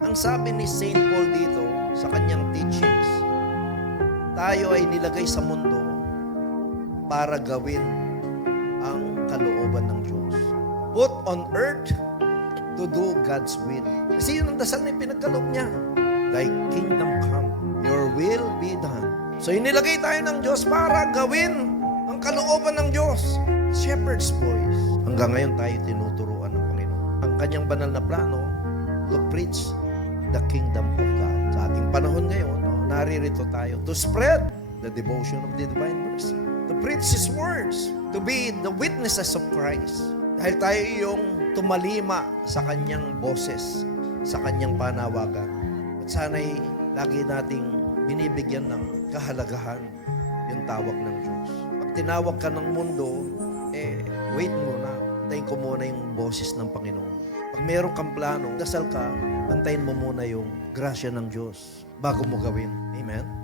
Ang sabi ni Saint Paul dito sa kanyang teachings, tayo ay nilagay sa mundo para gawin ang kalooban ng Diyos. Put on earth to do God's will. Kasi yun ang dasal na pinagkaloob niya. Thy kingdom come, your will be done. So inilagay tayo ng Diyos para gawin ang kalooban ng Diyos. Shepherd's boys. Hanggang ngayon tayo tinuturuan ng Panginoon. Ang kanyang banal na plano to preach the kingdom of God. Sa ating panahon ngayon, naririto tayo to spread the devotion of the divine mercy. To preach His words. To be the witnesses of Christ. Dahil tayo yung tumalima sa kanyang boses, sa kanyang panawagan. At sana'y lagi nating binibigyan ng kahalagahan yung tawag ng Diyos. Pag tinawag ka ng mundo, wait muna. Antayin ko muna yung boses ng Panginoon. Pag meron kang plano, dasal ka, antayin mo muna yung grasya ng Diyos bago mo gawin. Amen?